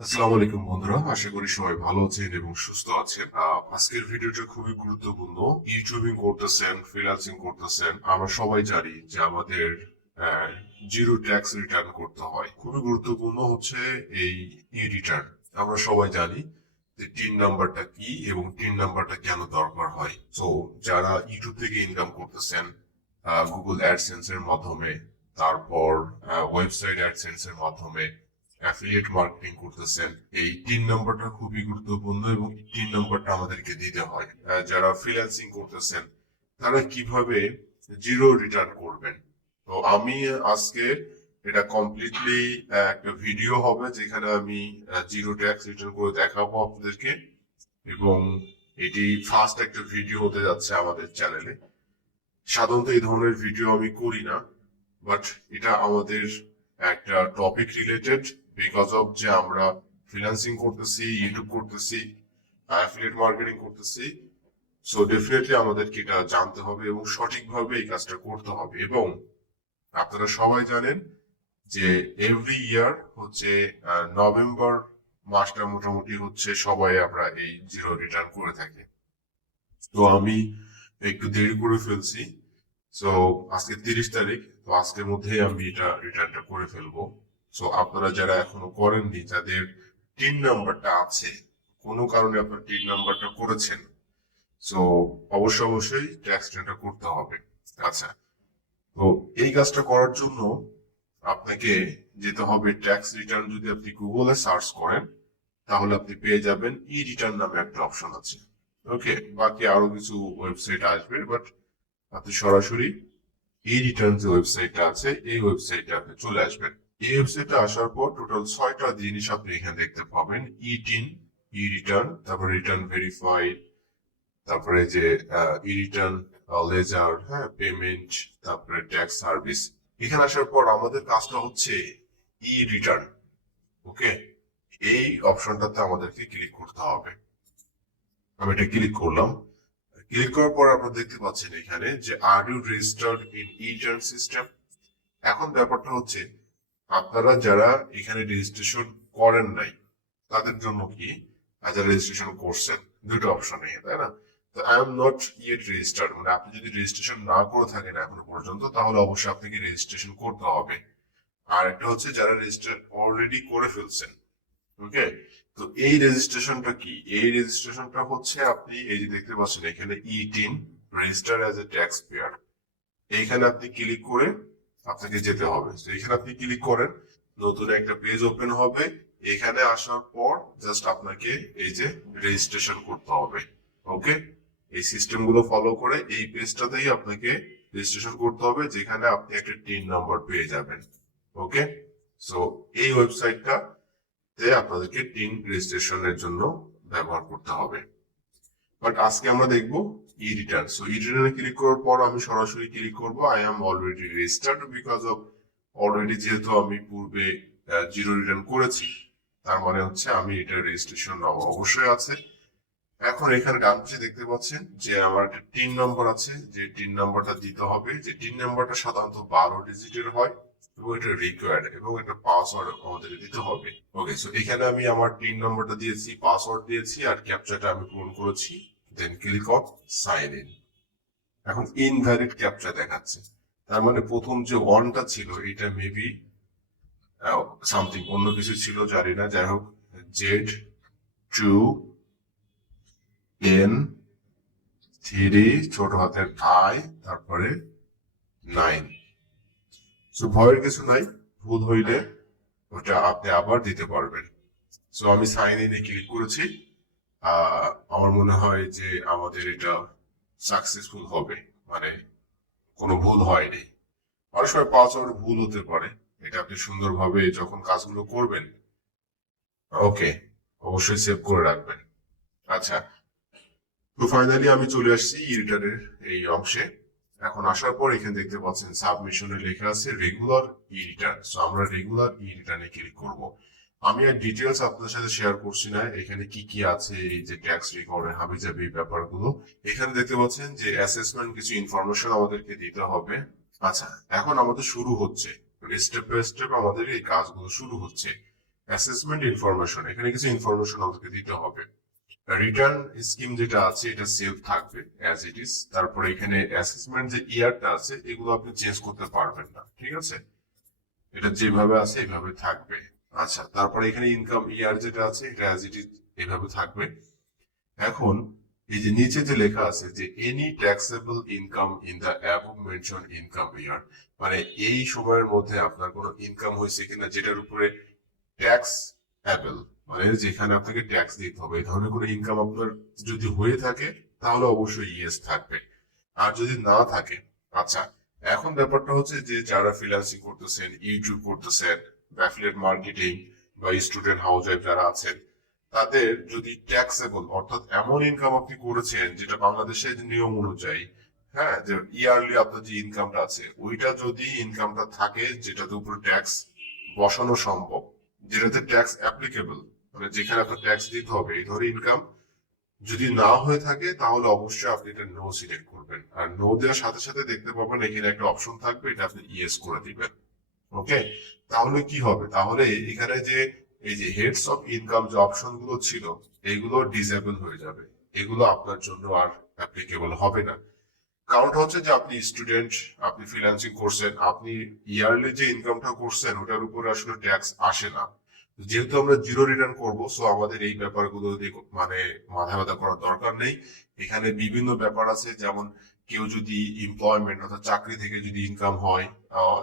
আসসালামু আলাইকুম বন্ধুরা, আশা করি সবাই ভালো আছেন এবং সুস্থ আছেন। আজকের ভিডিওটা খুবই গুরুত্বপূর্ণ। ইউটিউবিং করতেছেন, ফ্রিল্যান্সিং করতেছেন, আমরা সবাই জানি যে আমাদের জিরো ট্যাক্স রিটার্ন করতে হয়। খুবই গুরুত্বপূর্ণ হচ্ছে এই ই রিটার্ন। আমরা সবাই জানি যে টিন নাম্বারটা কি এবং টিন নাম্বারটা কেন দরকার হয়। তো যারা ইউটিউব থেকে ইনকাম করতেছেন, গুগল অ্যাডসেন্স এর মাধ্যমে, তারপর ওয়েবসাইট অ্যাডসেন্স এর মাধ্যমে অ্যাফিলিয়েট মার্কেটিং করতেছেন, এই তিন নম্বরটা খুবই গুরুত্বপূর্ণ এবং তিন নম্বরটা আমাদেরকে দিতে হয়। যারা ফ্রিল্যান্সিং করতেছেন তারা কিভাবে জিরো রিটার্ন করবেন। তো আমি আজকে এটা কমপ্লিটলি একটা ভিডিও হবে যেখানে আমি জিরো ট্যাক্স রিটার্ন করে দেখাবো আপনাদেরকে, এবং এটি ফার্স্ট একটা ভিডিও হতে যাচ্ছে আমাদের চ্যানেলে। সাধারণত এই ধরনের ভিডিও আমি করি না, বাট এটা আমাদের একটা টপিক রিলেটেড, বিকজ অফ যে আমরা ফ্রিল্যান্সিং করতেছি, ইউটিউব করতেছি, অ্যাফিলিয়েট মার্কেটিং করতেছি। সো ডেফিনেটলি আমাদেরকে এটা জানতে হবে এবং সঠিকভাবে এই কাজটা করতে হবে। এবং আপনারা সবাই জানেন যে এভরি ইয়ার হচ্ছে নভেম্বর মাসটা মোটামুটি হচ্ছে সবাই আমরা এই জিরো রিটার্ন করে থাকি। তো আমি একটু দেরি করে ফেলছি। সো আজকে 30 তারিখ, তো আজকের মধ্যেই আমি এটা রিটার্নটা করে ফেলবো। সো আপনারা যারা এখনো করেননি, যাদের টিন নাম্বারটা আছে, কোনো কারণে আপনার টিন নাম্বারটা করেছেন, সো অবশ্যই ট্যাক্স রিটার্নটা করতে হবে। আচ্ছা, তো এই কাজটা করার জন্য আপনাকে যেতে হবে ট্যাক্স রিটার্ন। যদি আপনি গুগলে সার্চ করেন তাহলে আপনি পেয়ে যাবেন ই রিটার্ন নামে একটা অপশন আছে। ওকে, বাকি আরো কিছু ওয়েবসাইট আসবে, বাট আপনি সরাসরি ই রিটার্ন যে ওয়েবসাইটটা আছে এই ওয়েবসাইটে আপনি চলে আসবেন। এই ওয়েবসাইটে আসার পর টোটাল 6টা জিনিস আপনি এখানে দেখতে পাবেন। ই টিন, ই রিটার্ন, তারপর রিটার্ন ভেরিফাইড, তারপরে যে ই রিটার্ন লেজার, হ্যাঁ, পেমেন্ট, তারপরে ট্যাক্স সার্ভিস। এখানে আসার পর আমাদের কাজটা হচ্ছে ই রিটার্ন। ওকে, এই অপশনটাতে আমাদেরকে ক্লিক করতে হবে। আমি এটা ক্লিক করলাম। ক্লিক করার পর আপনারা দেখতে পাচ্ছেন এখানে যে are you registered in e return system. এখন ব্যাপারটা হচ্ছে আপনারা যারা এখানে রেজিস্ট্রেশন করেন নাই তাদের জন্য কি, আর যারা রেজিস্ট্রেশন করছেন, দুটো অপশন নেই, তাই না? তো I am not yet registered, মানে আপনি যদি রেজিস্ট্রেশন না করে থাকেন এখনো পর্যন্ত তাহলে অবশ্যই আপনাকে রেজিস্ট্রেশন করতে হবে। আর একটা হচ্ছে যারা রেজিস্টার অলরেডি করে ফেলছেন। ওকে, তো এই রেজিস্ট্রেশনটা কি? এই রেজিস্ট্রেশনটা হচ্ছে আপনি এই যে দেখতে পাচ্ছেন এখানে ই10 register as a tax payer, এইখানে আপনি ক্লিক করে আপনাকে যেতে হবে। তো এখানে আপনি ক্লিক করেন, নতুন একটা পেজ ওপেন হবে। এখানে আসার পর জাস্ট আপনাকে এই যে রেজিস্ট্রেশন করতে হবে। ওকে, এই সিস্টেম গুলো ফলো করে এই পেজটাতেই আপনাকে রেজিস্ট্রেশন করতে হবে, যেখানে আপনি একটা টিন নাম্বার পেয়ে যাবেন। ওকে, সো এই ওয়েবসাইটটা আপনাদেরকে টিন রেজিস্ট্রেশনের জন্য ব্যবহার করতে হবে। বাট আজকে আমরা দেখব ই রিটার্ন। সো ই রিটার্নে ক্লিক করার পর আমি সরাসরি ক্লিক করব I am already registered, because of already যেহেতু আমি পূর্বে জিরো রিটার্ন করেছি, তার মানে হচ্ছে আমি এটা রেজিস্ট্রেশন অবশ্যই আছে। এখন এখানে ডান পাশে দেখতে পাচ্ছেন যে আমার একটা টিন নম্বর আছে, যে টিন নাম্বারটা দিতে হবে। যে টিন নাম্বারটা সাধারণত 12 ডিজিটের হয় এবং এটা রিকোয়ার্ড, এবং একটা পাসওয়ার্ড আমাদের দিতে হবে। ওকে, সো এখানে আমি আমার টিন নাম্বারটা দিয়েছি, পাসওয়ার্ড দিয়েছি, আর ক্যাপচাটা আমি পূরণ করেছি। দেন ক্লিক অন সাইন ইন। এখন ইনভ্যালিড ক্যাপচা দেখাচ্ছে, তার মানে প্রথম যে ওয়ানটা ছিল এটা মেবি সামথিং অন্য কিছু ছিল, জানি না। যাই হোক, Z2N3 ছোট হাতের I, তারপরে 9। সো ভয়ের কিছু নাই, ভুল হইলে ওটা আপনি আবার দিতে পারবেন। সো আমি সাইন ইনে ক্লিক করেছি। আমার মনে হয় যে আমাদের এটা সাকসেসফুল হবে, মানে কোনো ভুল হয়নি। অনেক সময় পাসওয়ার্ড ভুল হতে পারে, এটা আপনি সুন্দরভাবে যখন কাজগুলো করবেন, ওকে, অবশ্যই সেভ করে রাখবেন। আচ্ছা, তো ফাইনালি আমি চলে আসছি ই রিটার্নের এই অংশে। এখন আসার পর এখানে দেখতে পাচ্ছেন সাবমিশনে লেখা আছে রেগুলার ই রিটার্ন। সো আমরা রেগুলার ই রিটার্নে ক্লিক করব। আমি আর ডিটেলস আপনাদের সাথে শেয়ার করছি না, এখানে কি কি আছে, এই যে ট্যাক্স রেকর্ডের হাবিজাবি ব্যাপারগুলো। এখানে দেখতে পাচ্ছেন যে অ্যাসেসমেন্ট কিছু ইনফরমেশন আমাদেরকে দিতে হবে। আচ্ছা, এখন আমাদের শুরু হচ্ছে, স্টেপ বাই স্টেপ আমাদের এই কাজগুলো শুরু হচ্ছে। অ্যাসেসমেন্ট ইনফরমেশন, এখানে কিছু ইনফরমেশন আমাদেরকে দিতে হবে। রিটার্ন স্কিম যেটা আছে এটা সেভ থাকবে অ্যাজ ইট ইজ। তারপরে এখানে অ্যাসেসমেন্ট যে ইয়ারটা আছে এগুলো আপনি চেঞ্জ করতে পারবেন না, ঠিক আছে, এটা যেভাবে আছে এইভাবে থাকবে। আচ্ছা, তারপরে এখানে ইনকাম ইয়ার যেটা আছে এটা অ্যাজ ইট ইজ এইভাবে থাকবে। এখন এই যে নিচে যে লেখা আছে যে any taxable income in the above mention income ইয়ার, মানে এই সময়ের মধ্যে আপনার কোনো ইনকাম হয়েছে কিনা যেটার উপরে ট্যাক্স অ্যাবেল, মানে যেখানে আপনাকে ট্যাক্স দিতে হবে, এই ধরনের কোনো ইনকাম আপনার যদি হয়ে থাকে তাহলে অবশ্যই ইয়েস থাকবে। আর যদি না থাকে, আচ্ছা, এখন ব্যাপারটা হচ্ছে যে যারা ফ্রিল্যান্সিং করতেছেন, ইউটিউব করতেছেন, অ্যাফিলিয়েট মার্কেটিং বা স্টুডেন্ট হাউস ওয়াইফ যারা আছেন, তাদের যদি ট্যাক্সেবল অর্থাৎ এমন ইনকাম আপনি করেছেন যেটা বাংলাদেশের নিয়ম অনুযায়ী, হ্যাঁ, যে ইয়ারলি আপনার যে ইনকামটা আছে ওইটা যদি ইনকামটা থাকে যেটাতে উপর ট্যাক্স বসানো সম্ভব, যেটাতে ট্যাক্স অ্যাপ্লিকেবল, মানে যেখানে আপনার ট্যাক্স দিতে হবে, এই ধরনের ইনকাম যদি না হয়ে থাকে তাহলে অবশ্যই আপনি এটা নো সিলেক্ট করবেন। আর নো দেওয়ার সাথে সাথে দেখতে পাবেন এখানে একটা অপশন থাকবে, এটা আপনি ইয়েস করে দিবেন। ওকে, তাহলে কি হবে, তাহলে এখানে যে এই যে হেডস অফ ইনকাম যে অপশন গুলো ছিল এগুলো ডিসেবল হয়ে যাবে, এগুলো আপনার জন্য আর অ্যাপ্লিকেবল হবে না। কারণটা হচ্ছে যে আপনি স্টুডেন্ট, আপনি ফ্রিল্যান্সিং করছেন, আপনি ইয়ারলি যে ইনকামটা করছেন ওটার উপরে আসলে ট্যাক্স আসে না। যেহেতু আমরা জিরো রিটার্ন করবো, সো আমাদের এই ব্যাপারগুলো মানে মাথা ব্যথা করার দরকার নেই। এখানে বিভিন্ন ব্যাপার আছে, যেমন কেউ যদি এমপ্লয়মেন্ট অর্থাৎ চাকরি থেকে যদি ইনকাম হয়,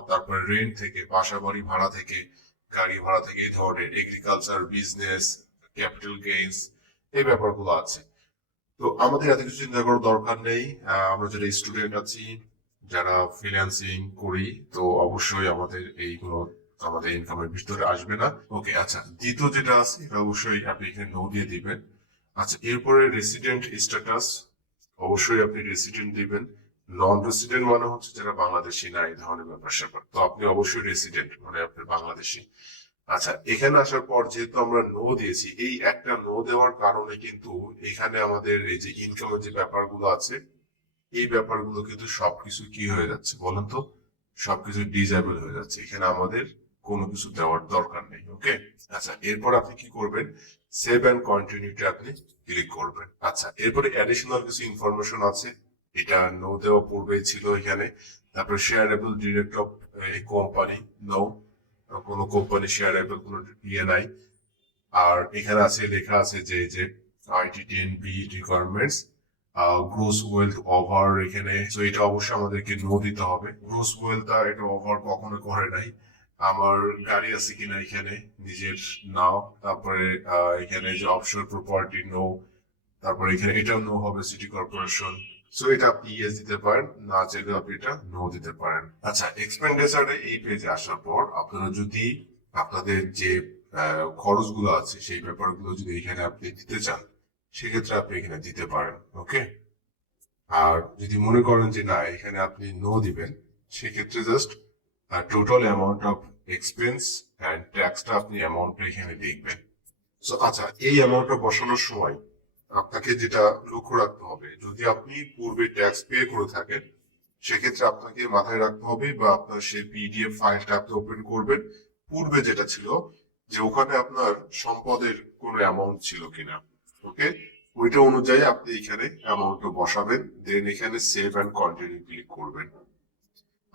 তারপরে রেন্ট থেকে, বাসা বাড়ি ভাড়া থেকে, গাড়ি ভাড়া থেকে, এই ধরনের এগ্রিকালচার, বিজনেস, ক্যাপিটাল গেইনস, এই ব্যাপারগুলো আছে। তো আমাদের এত কিছু চিন্তা করার দরকার নেই। আমরা যারা স্টুডেন্ট আছি, যারা ফ্রিল্যান্সিং করি, তো অবশ্যই আমাদের এইগুলো আমাদের ইনকামের ভিতরে আসবে না। ওকে, আচ্ছা, দ্বিতীয় যেটা আছে এটা অবশ্যই আপনি এখানে নো দিয়ে দিবেন। আচ্ছা, এরপরে রেসিডেন্ট স্ট্যাটাস, অবশ্যই আপনি রেসিডেন্ট দিবেন। নন রেসিডেন্ট মানে হচ্ছে যারা বাংলাদেশি না, এই ধরনের ব্যাপার স্যাপার, তো আপনি অবশ্যই রেসিডেন্ট মানে আপনি বাংলাদেশি। আচ্ছা, এখানে আসার পর যেহেতু আমরা নো দিয়েছি, এই একটা নো দেওয়ার কারণে কিন্তু এখানে আমাদের এই যে ইনকামের যে ব্যাপারগুলো আছে এই ব্যাপারগুলো কিন্তু সবকিছু কি হয়ে যাচ্ছে বলেন তো, সবকিছু ডিজেবল হয়ে যাচ্ছে, এখানে আমাদের কোনো কিছু দেওয়ার দরকার নেই। ওকে, আচ্ছা, এরপর আপনি কি করবেন, সেভ অ্যান্ড কন্টিনিউতে আপনি ক্লিক করবেন। আচ্ছা, এরপরে অ্যাডিশনাল কিছু ইনফরমেশন আছে, এটা নো দেওয়া পূর্বেই ছিল এখানে। তারপরে shareable direct of a company, no, কোনো কোম্পানি শেয়ারেবল কোনো ইয়ে নাই। আর এখানে আছে লেখা আছে যে যে IT 10B requirements, gross wealth over, এখানে তো এটা অবশ্যই আমাদেরকে নো দিতে হবে। গ্রোস ওয়েলথ আর এটা ওভার কখনো করে নাই। আমার গাড়ি আছে কিনা এখানে নিজের, নাও। তারপরে এখানে যে অফশোর প্রপার্টি, নো। তারপরে এখানে এটাও নো হবে, সিটি কর্পোরেশন। সো এটা আপনি ইয়েস দিতে পারেন, না চাইলে আপনি এটা নো দিতে পারেন। আচ্ছা, এক্সপেন্ডিচারে এই পেজে আসার পর আপনারা যদি আপনাদের যে খরচগুলো আছে সেই ব্যাপারগুলো যদি এখানে আপনি দিতে চান সেক্ষেত্রে আপনি এখানে দিতে পারেন। ওকে, আর যদি মনে করেন যে না এখানে আপনি নো দিবেন, সেক্ষেত্রে just total amount of expense and ট্যাক্সটা আপনি অ্যামাউন্টটা এখানে দেখবেন। সো আচ্ছা, এই অ্যামাউন্টটা বসানোর সময় আপনাকে যেটা লক্ষ্য রাখতে হবে, যদি আপনি পূর্বে ট্যাক্স পে করে থাকেন সেক্ষেত্রে আপনাকে মাথায় রাখতে হবে, বা আপনার সেই পিডিএফ ফাইলটা আপনি ওপেন করবেন, পূর্বে যেটা ছিল যে ওখানে আপনার সম্পদের কোনো অ্যামাউন্ট ছিল কিনা। ওকে, ওইটা অনুযায়ী আপনি এখানে অ্যামাউন্টটা বসাবেন, দেন এখানে সেভ অ্যান্ড কন্টিনিউ ক্লিক করবেন।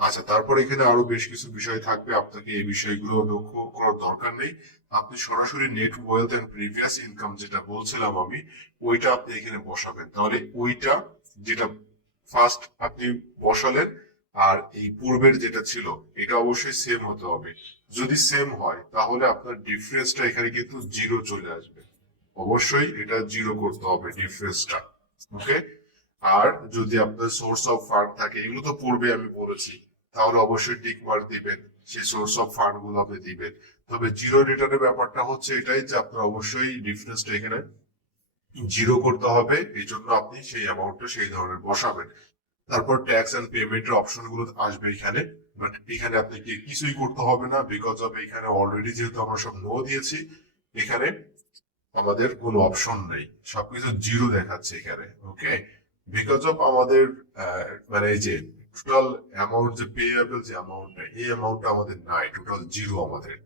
আচ্ছা, তারপর এখানে আরো বেশ কিছু বিষয় থাকবে, আপনাকে এই বিষয়গুলো লক্ষ্য করার দরকার নেই। আপনি সরাসরি net wealth and previous income যেটা বলছিলাম আমি, ওইটা আপনি এখানে বসাবেন। তাহলে ওইটা যেটা ফার্স্ট আপনি বসালেন আর এই পূর্বের যেটা ছিল এটা অবশ্যই সেম হতে হবে। যদি সেম হয় তাহলে আপনার ডিফারেন্সটা এখানে কিন্তু জিরো চলে আসবে, অবশ্যই এটা জিরো করতে হবে ডিফারেন্সটা। ওকে, আর যদি আপনার সোর্স অফ ফান্ড থাকে, এগুলো তো পূর্বে আমি বলেছি, তাহলে অবশ্যই টিক মার্ক দিবেন, সেই সোর্স অফ ফান্ড গুলো আপনি দিবেন। তবে জিরো রিটার্নের ব্যাপারটা হচ্ছে এটাই যে আপনার অবশ্যই ডিফারেন্সটা এখানে জিরো করতে হবে, এই জন্য আপনি সেই অ্যামাউন্টটা সেই ধরনের বসাবেন। তারপর ট্যাক্স এন্ড পেমেন্টের অপশন গুলো আসবে এখানে, বাট এখানে আপনি কিছুই করতে হবে না, বিকজ অফ এখানে অলরেডি যেহেতু আমরা সব নো দিয়েছি, এখানে আমাদের কোনো অপশন নেই, সবকিছু জিরো দেখাচ্ছে এখানে। ওকে, বিকজ অফ আমাদের মানে এই যে টোটাল অ্যামাউন্ট যে পেয়েবল যে অ্যামাউন্টটা, এই অ্যামাউন্টটা আমাদের নাই, টোটাল জিরো আমাদের।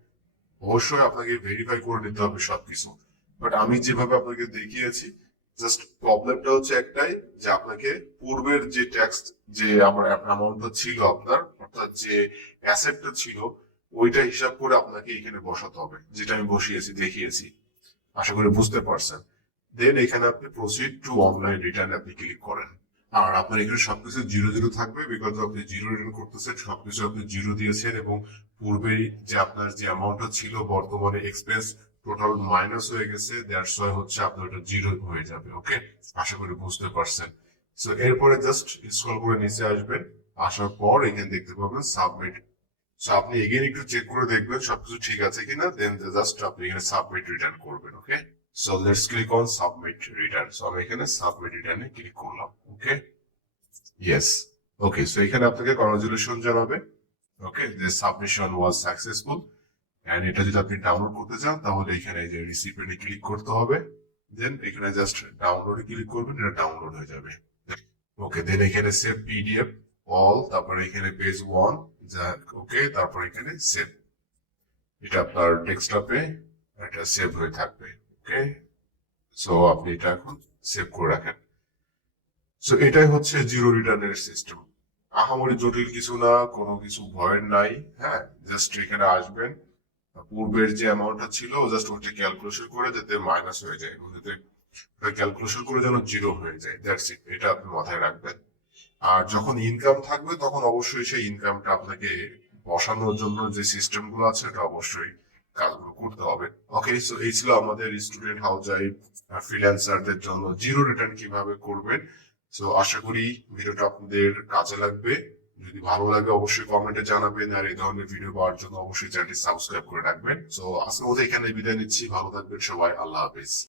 অবশ্যই আপনাকে ভেরিফাই করে নিতে হবে সবকিছু। বাট আমি যেভাবে আপনাকে দেখিয়েছি, জাস্ট প্রবলেমটা হচ্ছে একটাই, যে আপনাকে পূর্বের যে ট্যাক্স, যে আমার অ্যামাউন্টটা ছিল আপনার, অর্থাৎ যে অ্যাসেটটা ছিল, ওইটা হিসাব করে আপনাকে এখানে বসাতে হবে, যেটা আমি বসিয়েছি দেখিয়েছি। আশা করি বুঝতে পারছেন। দেন এখানে আপনি প্রসিড টু অনলাইন রিটার্ন আপনি ক্লিক করেন। আর আপনার এখানে সবকিছু জিরো জিরো থাকবে, বিকজ আপনি জিরো রিটার্ন করতেছেন, সবকিছু আপনি জিরো দিয়েছেন, এবং পূর্বেই যে আপনার যে অ্যামাউন্টটা ছিল বর্তমানে এক্সপেন্স টোটাল মাইনাস হয়ে গেছে, দ্যাটস ওয়াই হচ্ছে আপনার ওটা জিরো হয়ে যাবে। ওকে, আশা করি বুঝতে পারছেন। সো এরপরে জাস্ট স্ক্রল করে নিচে আসবেন, আসার পর এখানে দেখতে পাবেন সাবমিট। সো আপনি এগেন একটু চেক করে দেখবেন সবকিছু ঠিক আছে কিনা, দেন জাস্ট আপনি এখানে সাবমিট রিটার্ন করবেন। Okay, so let's click on submit return. So আমি এখানে সাবমিট রিটার্নে ক্লিক করলাম। ওকে, ইয়েস। ওকে, সো এখানে আপনাকে কংগ্রাচুলেশন জানাবে। Okay, the submission was successful, and এটা যদি আপনি ডাউনলোড করতে চান তাহলে এখানে যে রিসিপ্টে ক্লিক করতে হবে, দেন এখানে জাস্ট ডাউনলোডে ক্লিক করবেন, এটা ডাউনলোড হয়ে যাবে। ওকে, দেন এখানে সেভ পিডিএফ অল, তারপরে এখানে পেজ 1, যা ওকে, তারপর এখানে সেভ, এটা আপনার ডেস্কটপে এটা সেভ হয়ে থাকবে। ওকে, সো আপনি এটা এখন সেভ করে রাখেন। সো এটাই হচ্ছে জিরো রিটার্নের সিস্টেম। আহামরি জটিল কিছু না, কোনো কিছু ভয়ের নাই। হ্যাঁ, জাস্ট এখানে আসবেন, পূর্বের যে অ্যামাউন্টটা ছিল জাস্ট ওটা ক্যালকুলেশন করে যাতে মাইনাস হয়ে যায়, যাতে ক্যালকুলেশন করে যেন জিরো হয়ে যায়, দ্যাটস ইট। এটা আপনি মাথায় রাখবেন। আর যখন ইনকাম থাকবে তখন অবশ্যই সেই ইনকামটা আপনাকে বসানোর জন্য যে সিস্টেম গুলো আছে এটা অবশ্যই কাজগুলো করতে হবে। ওকে, সো এই ছিল আমাদের স্টুডেন্ট হাউস ফ্রিল্যান্সারদের জন্য জিরো রিটার্ন কিভাবে করবেন। সো আশা করি ভিডিওটা আপনাদের কাজে লাগবে। যদি ভালো লাগে অবশ্যই কমেন্টে জানাবেন, আর এই ধরনের ভিডিও পাওয়ার জন্য অবশ্যই চ্যানেলটি সাবস্ক্রাইব করে রাখবেন। সো আজকের মতো এখানে বিদায় নিচ্ছি, ভালো থাকবেন সবাই, আল্লাহ হাফিজ।